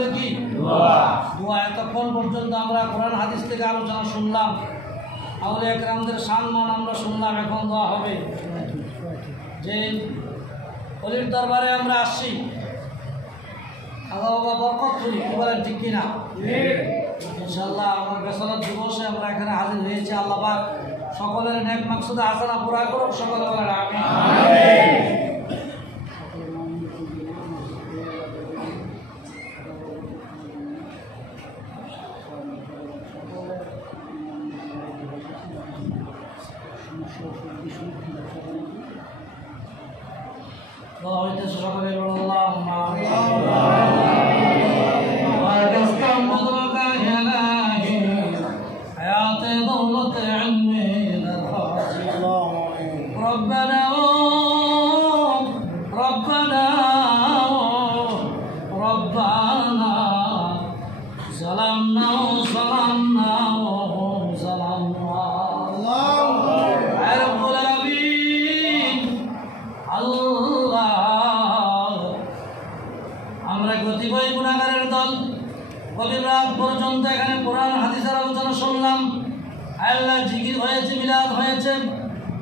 বলে কি দোয়া। এতক্ষণ পর্যন্ত আমরা কোরআন হাদিস থেকে আলোচনা শুনলাম, আউলিয়া কেরামদের সম্মান আমরা শুনলাম। এখন দোয়া হবে। যে অলির দরবারে আমরা আসছি, আল্লাহ বাবা বরকত করি, কি বলেন ঠিক কিনা? ইনশাআল্লাহ আমার বেসালত দিবসে আমরা এখানে হাজির হয়েছি। আল্লাহ পাক সকলের নেক মাকসুদে হাসানা পুরা করুক। সকলে বলেন আমিন। সকলে আল্লাহুম্মা পর্যন্ত এখানে কোরআন হাদিসের আলোচনা শুনলাম। আল্লাহ জিকির হয়েছে, মিলাদ হয়েছে,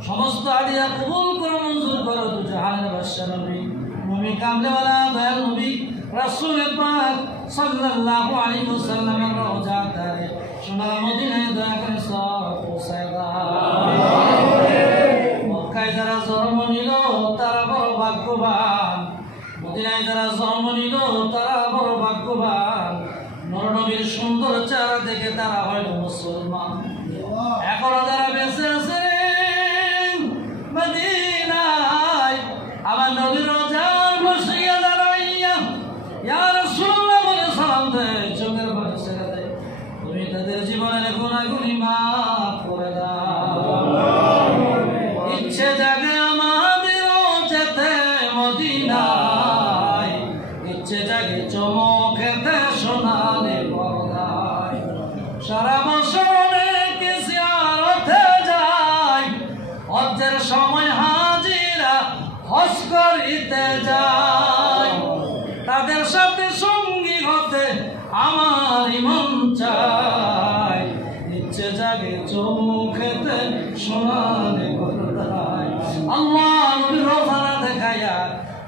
সমস্ত হাদিয়া কবুল করে মঞ্জুর করো। তো জাহানের বাদশা নবী, নবী কামলেওয়ালা দয়াল নবী রাসূল পাক সাল্লাল্লাহু আলাইহি ওয়াসাল্লামের রওজা তারে সোনার মদিনায় দয়া করে সব পৌঁছায় দাও। মক্কায় যারা জন্ম নিল তারা বড় ভাগ্যবান, মদিনায় যারা জন্ম নিল তারা বড় ভাগ্যবান। নবীর সুন্দর চেহারা দেখে তারা হয়তো মুসলমান। এখনো যারা বেঁচে আছে মদিনায়, আমার নবীর রওজার বসিয়া দাঁড়াইয়া ইয়া রাসূলুল্লাহ বলে সালাম দেয়, চোখের পানি ছেড়ে দেয়। তুমি তাদের জীবনের গুনাহগুলি মাফ করে দাও। ইচ্ছে জাগে আমাদেরও যেতে মদিনায়, ইচ্ছে জাগে চমকেতে সোনালি পর্দায়। সারা বছর অনেকে জিয়ারতে যায়, হজ্জের সময় হাজিরা হজ করিতে যায়। তাদের সাথে সঙ্গী হতে আমার মন চায়, ইচ্ছে জাগে চমকেতে সোনালি পর্দায়। আল্লাহ নবীর রওজা দেখাইয়া,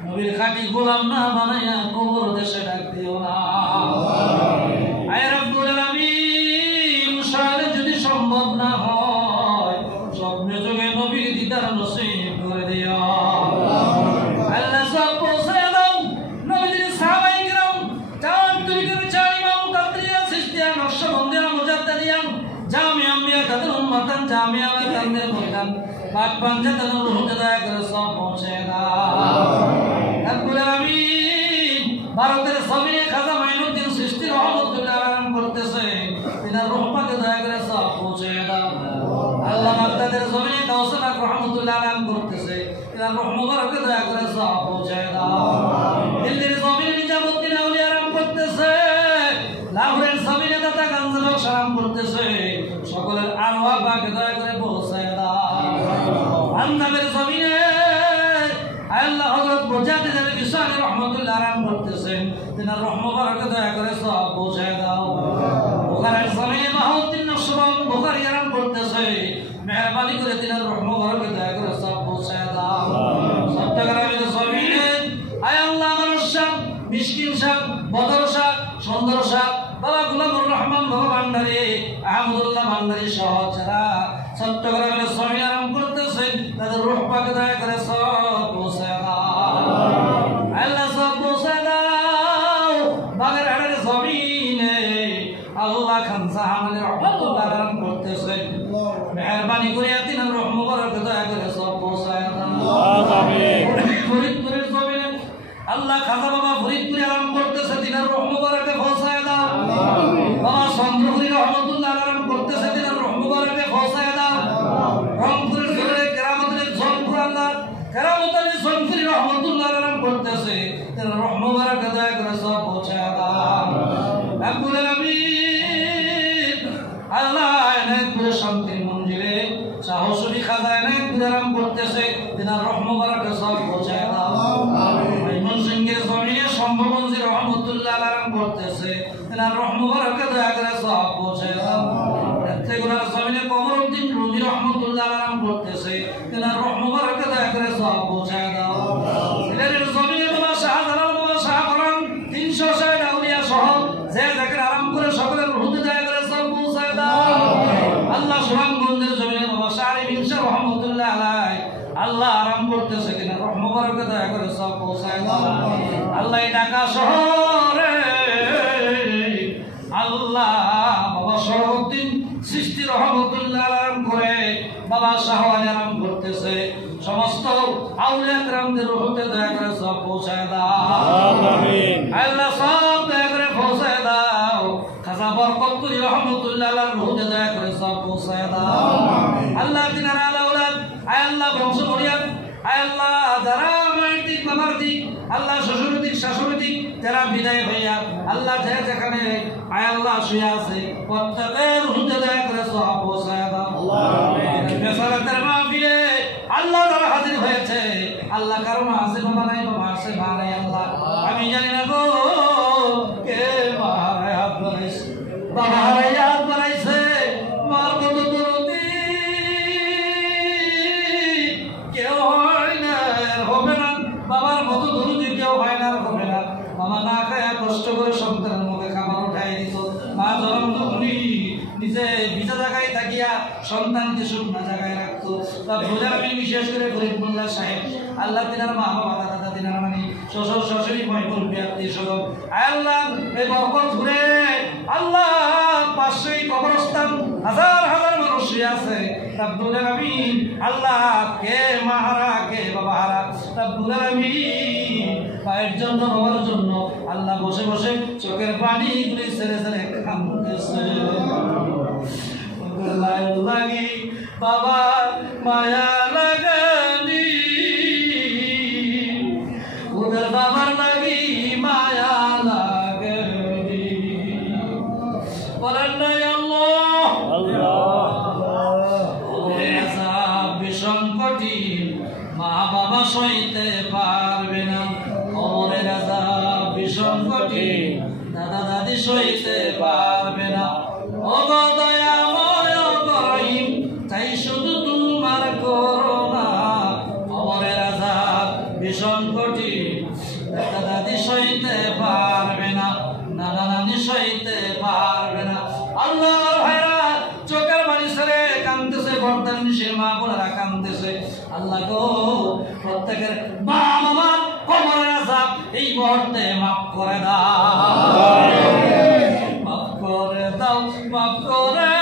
নবীর খাঁটি গোলাম না বানাইয়া কবর দেশে ডাক দিও না। আয় রব্বুল আলামিন, সারা যদি সম্ভব না হয় স্বপ্নে যোগে নবীর দিদার নসিব করে দিও। আল্লাহ সব পৌঁছে দাও। নবীর সাহাবায়ে কিরাম চার তরিকার চার ইমাম কাদরিয়া সিস্তিয়া নকশবন্দিয়া মুজাদ্দিদিয়া জামিয়া আম্বিয়া তাদের উম্মতান জামিয়া তাদের ময়দান পাক পাঞ্জাতন রুহতে দয়া করে সব পৌঁছে দাও। রব্বুল আলামিন, ভারতের জমিনে খাজা মাইনুদ্দিন সৃষ্টি রহমতুল্লাহ আলাইহি করতেছে, তিনার রহমতে দয়া করে সব পৌঁছে দাও। আল্লাহ বাগদাদের জমিনে কাউসার রহমতুল্লাহ আলাইহি করতেছে, তিনার রহমতে দয়া করে সব পৌঁছে দাও। দিল্লির জমিনে নিজামুদ্দিন আউলিয়া আরাম করতেছে, লাহোরের জমিনে দাতা গঞ্জবাগ সালাম করতেছে, সকলের আরওয়াহ পাকে দয়া করে পৌঁছে দাও। পাঞ্জাবের জমিনে আল্লাহ হযরত মুজাদ্দিদ বিশাল রহমাতুল্লাহ আলাইহি করতেছেন, তিনার রহমতে দয়া করে সব পৌঁছে দাও। বুখারীর জমিনে বাহাউদ্দিন নকশবন্দ বুখারী আরাম করতেছে, মেহেরবানি করে তিনার রহমতে দয়া করে সব পৌঁছে দাও। চট্টগ্রামের জমিনে আয় আল্লাহ মানুষ শাহ, মিশকিন শাহ, বদর শাহ, সুন্দর শাহ, বাবা গোলামুর রহমান বাবা ভান্ডারী, আহমদুল্লাহ ভান্ডারী সহ যারা চট্টগ্রামের জমিনে আরাম করতেছে, তাদের রূহ পাকে দয়া করে সব পৌঁছে দাও। আল্লাহ সব পৌঁছে দাও। বাগেরহাটের জমিনে আল্লাহ খান সাহামানের রহমতুল্লাহ আলাইহি করতেছে, মেহেরবানি করে তিনার রহমতে দয়া করে সব পৌঁছে দাও। আমিন। ফরিদপুরের জমিনে আল্লাহ খাজা বাবা ফরিদপুরে আরাম করতেছে, তিনার রহমতে পৌঁছে দাও। বাবা চন্দ্রপুরী রহমতুল্লাহ আলাইহি করতেছে, তিনার রহমতে পৌঁছে দাও। রংপুরের জমিনে কেরামতের জনপুর আল্লাহ কেরামতের জনপুরী রহমতুল্লাহ আলাইহি করতেছে, তিনার রহমতে দয়া করে সব পৌঁছে দাও। রব্বুল আলামিন, আল্লাহ এনায়েতপুরের শান্তির মন্দিরে সাহসী খাজা এনায়েতপুরে আরাম করতেছে, তিনার রহমতে সব পৌঁছে দাও। ময়মনসিংহের জমিনে সম্ভব কবরগঞ্জ রহমতুল্লাহ আলাইহি করতেছে এনার রহমতকে দয়া করে সওয়াব পৌঁছে দাও তেগুনার জমিনে কবরউদ্দিন রুমি রহমতুল্লাহ আলাইহি করতেছে এনার রহমতকে দয়া করে সওয়াব পৌঁছে দাও এর জমিনে বাবা শাহজালাল বাবা শাহকরাম 360 আউলিয়া সহ যে যাকে আরাম করে সকলের রুহুতে দয়া করে সওয়াব পৌঁছে দাও আল্লাহ সুনামগঞ্জের জমিনে বাবা শাহরি বিন শাহ রহমতুল্লাহ আলাইহি আল্লাহ আরাম করতেছে কিনা রহমতকে দয়া করে সওয়াব পৌঁছে দাও আল্লাহ এই ঢাকা শহরে আল্লাহ বাবা শরফুদ্দিন সৃষ্টি রহমতুল্লাহ আলাইহি করে বাবা শাহ আরাম করতেছে সমস্ত আউলিয়া کرامদের রুহুতে দয়া করে সওয়াব পৌঁছে দাও আমিন আল্লাহ সওয়াব দয়া করে পৌঁছে দাও খাজা বরকতুল্লাহ রহমতুল্লাহ আলাইহি রুহুতে দয়া করে সওয়াব পৌঁছে দাও আল্লাহ তিনার আওলাদ আয় আল্লাহ বংশ মরিয়াদ আয় আল্লাহ যারা মায়ের দিক বাবার দিক আল্লাহ শ্বশুর দিক শাশুড়ি দিক যারা বিদায় হইয়া আল্লাহ যে যেখানে আয় আল্লাহ শুয়ে আছে প্রত্যেকের রুহুতে দয়া করে সওয়াব পৌঁছে দাও আমিন বেসারাতের মাহফিলে আল্লাহ যারা হাজির হয়েছে আল্লাহ কারো আছে বাবা নাই বাবা আছে মা নাই আল্লাহ আমি জানি না গো কে মারে হাত বানাইছে বাবা হাত বানাইছে মার কত দরদি কেউ হয় না হবে না বাবার মতো দরদি কেউ হয় না হবে না মামা না খায় কষ্ট করে সন্তানের মুখে খাবার উঠাই দিত মা জনম তখনই নিজে ভিজা জায়গায় থাকিয়া সন্তানকে শুকনা জায়গায় রাখতো তা বলে আমি বিশেষ করে গরিব মোল্লা সাহেব আল্লাহ তিনার মা বাবা দাদা তিনার মানে শ্বশুর শাশুড়ি মহিপুর ব্যক্তি সদক আল্লাহ এই বরকত ঘুরে আল্লাহ পাশে কবরস্থান হাজার হাজার মানুষ আছে রব্বুল আলামিন আল্লাহ কে মাহারা কে বাবাহারা রব্বুল আলামিন পায়ের জন্য বাবার জন্য আল্লাহ বসে বসে চোখের পানি গুলি ছেড়ে ছেড়ে কাঁদতেছে লাগি বাবা মায়া লাগানি ওদের বাবার লাগি মায়া লাগানি বলেন নাই আল্লাহ ভীষণ কঠিন মা বাবা সইতে পারবে না কবরের আযাব ভীষণ কঠিন দাদা দাদি সইতে পারবে না ও গো দয়াময় রহিম তাই শুধু তোমার করুণা কবরের আযাব ভীষণ কঠিন দাদা দাদি সইতে পারবে না নানা নানি সইতে পারবে না আল্লাহর ভাইরা চোখের পানি ছেড়ে কাঁদতেছে বর্তার নিশে মা বোনেরা কাঁদতেছে আল্লাহ গো প্রত্যেকের মা বাবার কবরের আযাব এই মুহূর্তে মাফ করে দাও মাফ করে দাও মাফ করে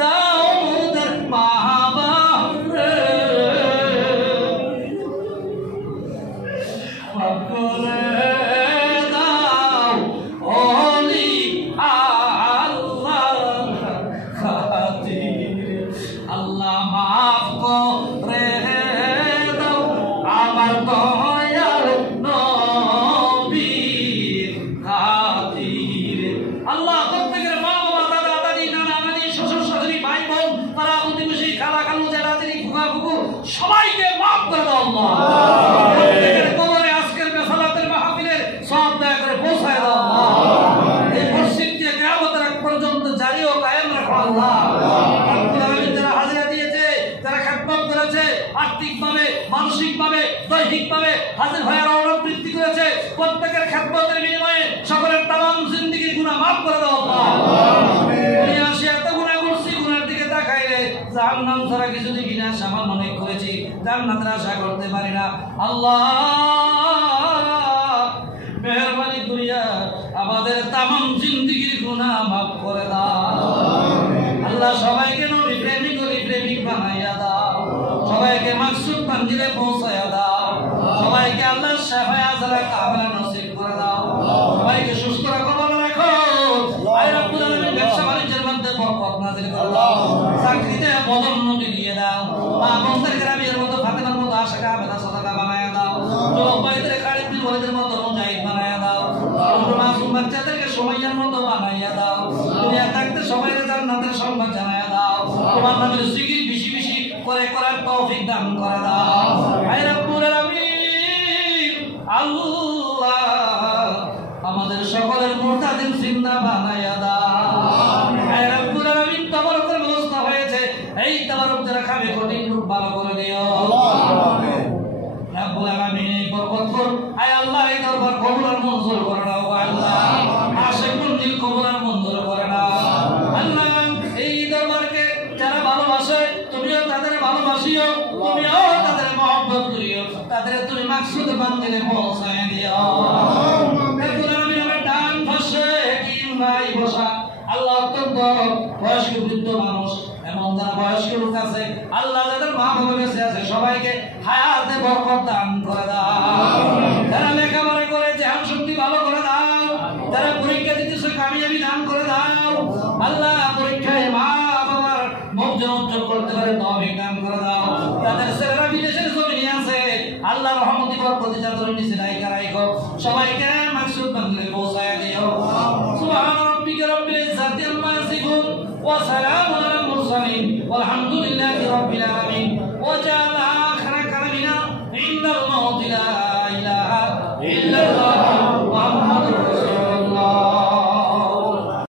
দাও ওদের মা বাবারে মাফ করে দাও ওলি আল্লাহ খাতির আল্লাহ মাফ করে দাও আমার দয়াল নবীর খাতির আল্লাহ প্রত্যেকের মা বাবা দাদা দাদি নানা নানি শ্বশুর শাশুড়ি ভাই বোন তারা প্রতিবেশী খালা খালু জেঠা জেঠি ফুফা ফুফু সবাইকে মাফ করে দাও আল্লাহ প্রত্যেকের কবরে আজকের বেসালাতের মাহফিলের সওয়াব দয়া করে পৌঁছায় দাও আল্লাহ এই মসজিদ দিয়ে কিয়ামতের আগ পর্যন্ত জারি ও কায়েম রাখো আল্লাহ রব্বুল আলামিন যারা হাজিরা দিয়েছে যারা খেদমত করেছে আর্থিকভাবে মানসিকভাবে দৈহিকভাবে হাজির হয়ে রওনা বৃদ্ধি করেছে প্রত্যেকের খেদমতের বিনিময়ে সকলের তামাম জিন্দেগির গুনাহ মাফ করে দাও আল্লাহ আমিন দুনিয়া আসে এত গুনাহ করছি গুনার দিকে তাকাইলে জাহান্নাম ছাড়া কিছু দেখি না সামান্য অনেক করেছি জান্নাতের আশা করতে পারি না আল্লাহ মেহেরবানি করিয়া আমাদের তামাম জিন্দেগির গুনাহ মাফ করে দাও আল্লাহ সবাইকে নবী প্রেমিক ওলি প্রেমিক বানাইয়া দাও সবাইকে মাকসুদ মঞ্জিলে পৌঁছায়া দাও সবাইকে আল্লাহ শাফায়ে আজরা কামিলা নসিব করে দাও সবাইকে সুস্থ রাখো ভালো রাখো আয় রব্বুল আলামিন ব্যবসা বাণিজ্যের মধ্যে বরকত নাযিল করে দাও চাকরিতে পদোন্নতি দিয়ে দাও মা বোনদের গ্রামের মতো ফাতেমার মতো আশাকা আবেদা সাদাকা বানায়া দাও যুবক ভাইদের খালিদ বিন ওয়ালিদের মতো মুজাহিদ বানায়া দাও মাসুম বাচ্চাদেরকে সুমাইয়ার মতো বানাইয়া দাও দুনিয়া থাকতে সবাইকে জান্নাতের সংবাদ জানায়া দাও তোমার নামের জিকির বেশি বেশি করে করার তৌফিক দান করে দাও আয় রব্বুল আলামিন আল্লাহ আমাদের সকলের মুরতাদিন জিন্দা বানায়া দাও। হে রব্বুল আলামিন, তাবারকের ব্যবস্থা হয়েছে, এই তাবারক যারা খাবে কঠিন রূপ ভালো করে দিও রব্বুল আলামিন। বরকতপুর আয় আল্লাহ, এই দরবার কবুল আর মঞ্জুর করে নাও আল্লাহ। আশিকুল দিল কবুল আর মঞ্জুর করে নাও আল্লাহ। এই দরবারকে যারা ভালোবাসে, তুমিও তাদের ভালোবাসিও, তুমিও তাদের মহব্বত করিও, তাদের তুমি মাকসুদ বান্দিনে পৌঁছায় দিও রব্বুল আলামিন। আমার ডান পাশে এতিম ভাই বসা আল্লাহ, অত্যন্ত বয়স্ক বৃদ্ধ মানুষ, এমন যারা বয়স্ক লোক আছে আল্লাহ, যাদের মা বাবা বেঁচে আছে সবাইকে হায়াতে বরকত দান করে দাও। যারা লেখাপড়া করে জ্ঞান শক্তি ভালো করে দাও, যারা পরীক্ষা দিতেছে কামিয়াবি দান করে দাও আল্লাহ। পরীক্ষায় মা বাবার মুখ যেন উজ্জ্বল করতে পারে তৌফিক দান করে দাও। তাদের ছেলেরা বিদেশের জমিনে আছে আল্লাহ, রহমতি বরকতি তাদের নিচে রাইখা রাখো, সবাইকে মাকসুদ বান্দিনে পৌঁছায় দিও। সুবহান রাব্বিকা রাব্বিল ইজ্জাতি আম্মা ইয়াসিফুন ওয়া সালামুন আলাল মুরসালিন ওয়ালহামদুলিল্লাহি রাব্বিল আলামিন। ওয়া জাআলা আখিরা কালামিনা ইন্দাল মাউতি লা ইলাহা ইল্লাল্লাহ মুহাম্মাদুর রাসূলুল্লাহ।